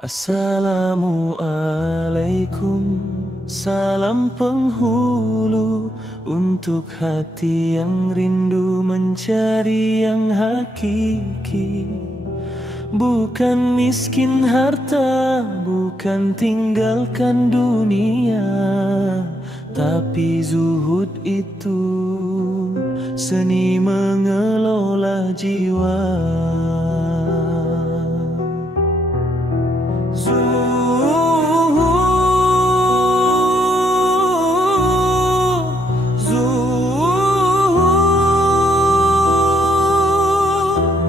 Assalamualaikum, salam penghulu untuk hati yang rindu mencari yang hakiki. Bukan miskin harta, bukan tinggalkan dunia, tapi zuhud itu seni mengelola jiwa.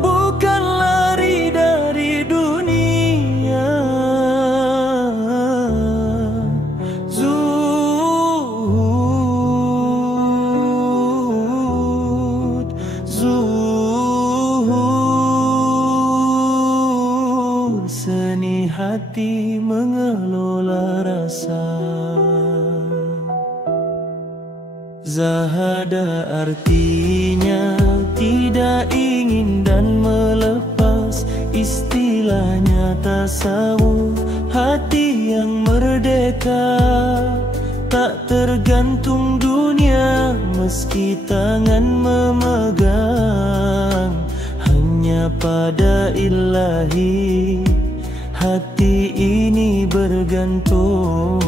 Bukan lari dari dunia, zuhud seni hati mengelola rasa. Zahada artinya tidak ingin dan melepas, istilahnya tasawuf, hati yang merdeka, tak tergantung dunia meski tangan memegang, hanya pada ilahi hati ini bergantung.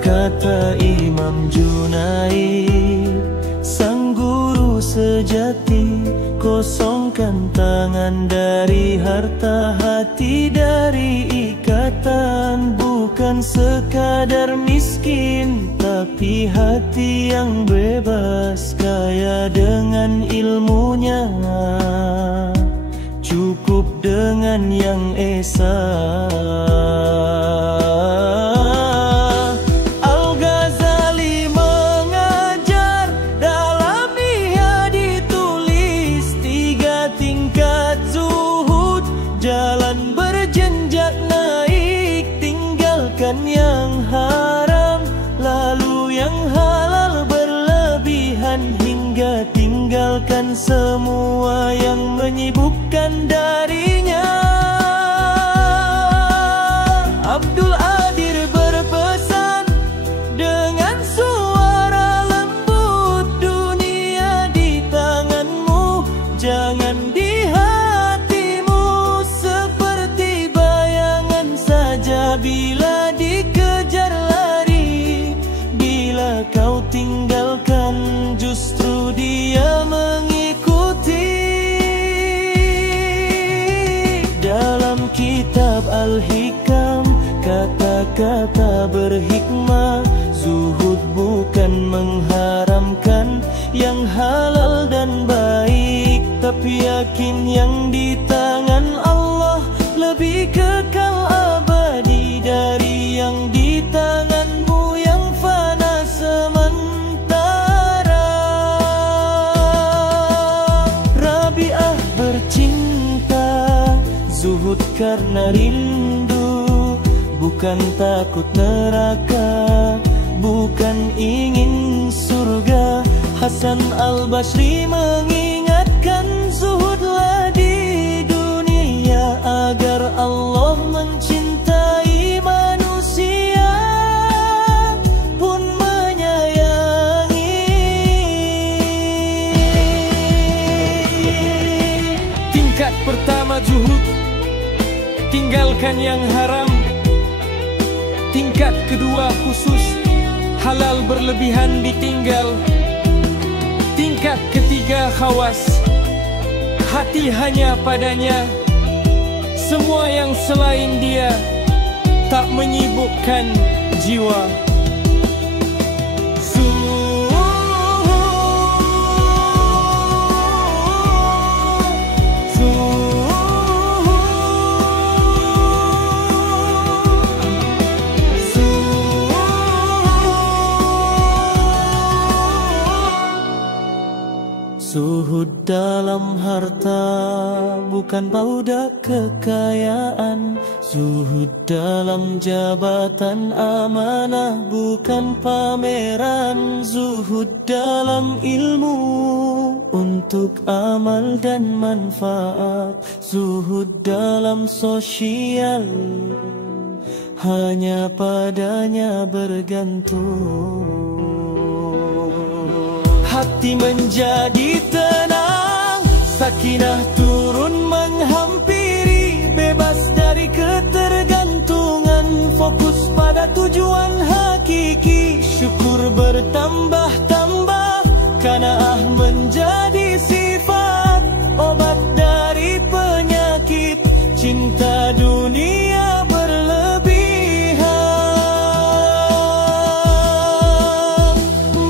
Kata Imam Junaid, sang guru sejati, kosongkan tangan dari harta, hati dari ikatan. Bukan sekadar miskin, tapi hati yang bebas, kaya dengan ilmunya, cukup dengan yang esa. Al-Ghazali mengajar, dalam Ihya ditulis 3 tingkat zuhud, jalan berjenjak naik, tinggalkan yang haram, lalu yang halal berlebihan, hingga tinggalkan semua yang menyibukkan darinya. Abdul Adir berpesan dengan suara lembut, dunia di tanganmu, jangan di hatimu, seperti bayangan saja bila dikejar lari. Bila kau tinggalkan, justru dia mengikuti. Dalam kitab Al-Hikam, kata-kata berhikmah, zuhud bukan mengharamkan yang halal dan baik, tapi yakin yang di tangan Allah lebih kekal abadi dari yang di tanganmu yang fana sementara. Rabi'ah bercinta, zuhud karena rindu, bukan takut neraka, bukan ingin surga. Hasan Al-Basri mengingatkan, zuhudlah di dunia agar Allah mencintai manusia pun menyayangi. Tingkat pertama zuhud, tinggalkan yang haram. Tingkat kedua khusus, halal berlebihan ditinggal. Tingkat ketiga khawas, hati hanya padanya, semua yang selain dia tak menyibukkan jiwa. Zuhud dalam harta, bukan budak kekayaan. Zuhud dalam jabatan, amanah bukan pameran. Zuhud dalam ilmu, untuk amal dan manfaat. Zuhud dalam sosial hanya padanya bergantung. Hati menjadi tenang, sakinah turun menghampiri, bebas dari ketergantungan, fokus pada tujuan hakiki. Syukur bertambah-tambah, qanaah menjadi sifat, obat dari penyakit cinta dunia berlebihan.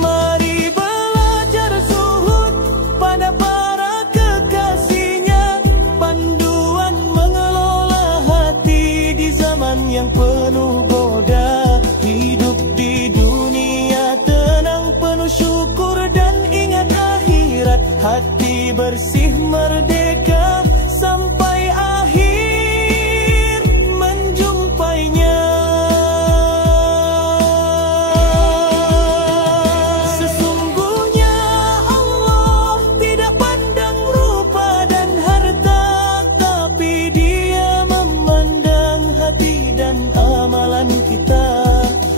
Mari belajar zuhud pada para kekasihnya, panduan mengelola hati di zaman yang penuh goda. Hidup di dunia tenang, penuh syukur dan ingat akhirat. Hati bersih merdeka sampai akhir menjumpainya. Sesungguhnya Allah tidak pandang rupa dan harta, tapi Dia memandang hati dan amalan kita.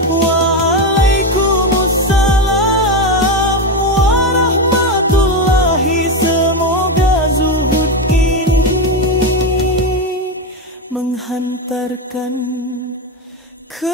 Waalaikumsalam warahmatullahi. Semoga zuhud ini menghantarkan kepada